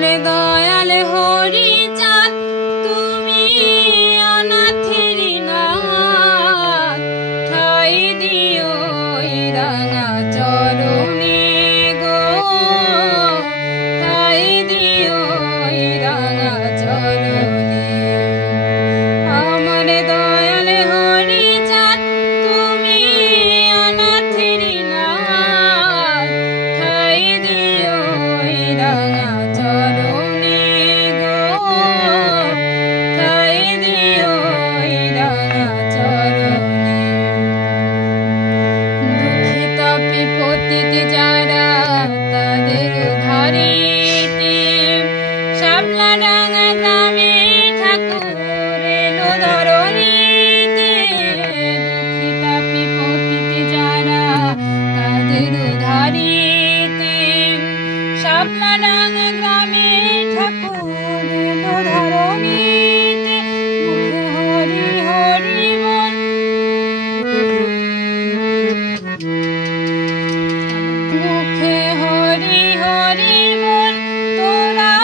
আমার দয়াল হরি চাঁদ তুমি অনাথের নাথ, ঠাই দিও এই রাঙা চরণে গো, ঠাই দিও এই রাঙা চরণে। আমার দয়াল হরি চাঁদ তুমি অনাথের নাথ, ঠাই দিও এই রাঙা চরণে গো, ঠাই দিও এই রাঙা চরণে। দুঃখিত বিপত্তিত যারা তাদের উদ্ধারেতে, শাপলা ডাঙ্গা গ্রামে ঠাকুর এলো ধরণীতে। দুঃখিত বিপত্তিত যারা তাদের উদ্ধারেতে, শাপলা ডাঙ্গা গ্রামে ঠাকুর এলো ধরণীতে। মুখে হরি হরি বল, মুখে হরি হরি বল, তোরা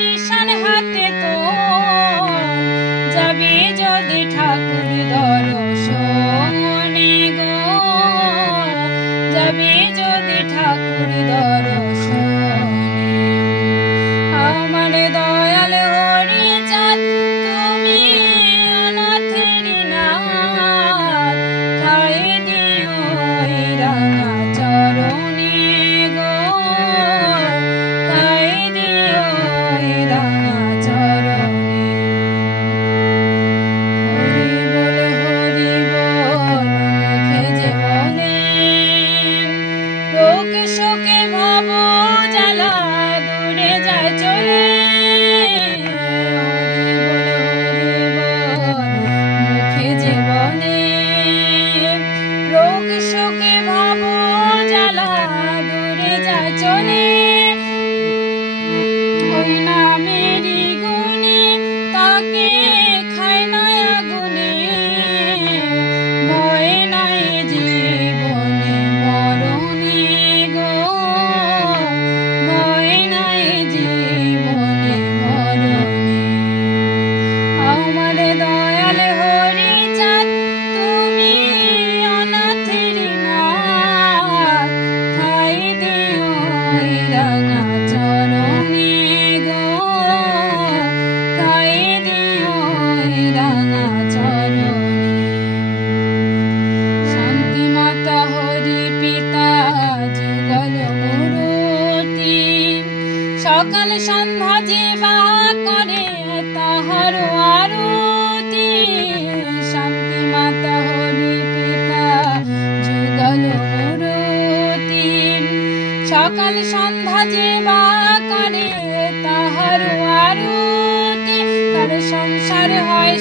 নিশান হাতে তোল, যাবি যদি ঠাকুর দর্শনে গো, যাবি যদি ঠাকুর দর্শনে। আমার দয়াল হরি চাঁদ তুমি অনাথের নাথ, ঠাই দিও এই রাঙা চরণে গো, ঠাই দিও এই রাঙা চরণে। হরি বল মুখে যে বলে, রোগ শোকে ভব জ্বালা দূরে যায় চলে। হরি বল মুখে যে বলে, রোগ শোকে ভব জ্বালা দূরে যায় চলে। ওই নামেরই গুণে তাকে খায় না আগুনে, ভয় নাই জীবনে মরণে গো, ভয় নাই জীবনে মরণে। আমার দয়াল হরি চাঁদ তুমি অনাথের নাথ, ঠাই দিও এই রাঙা চরণে গো, ঠাই দিও এই রাঙা চরণে। শান্তি মাতা হরি পিতা যুগল মূরতি, সকাল সন্ধ্যা যে বা করে তাহার আরতি। শান্তি মাতা হরি পিতা যুগল মূরতি, সকাল সন্ধ্যা যে বা করে তাহার আরতি। তার সংসার হয়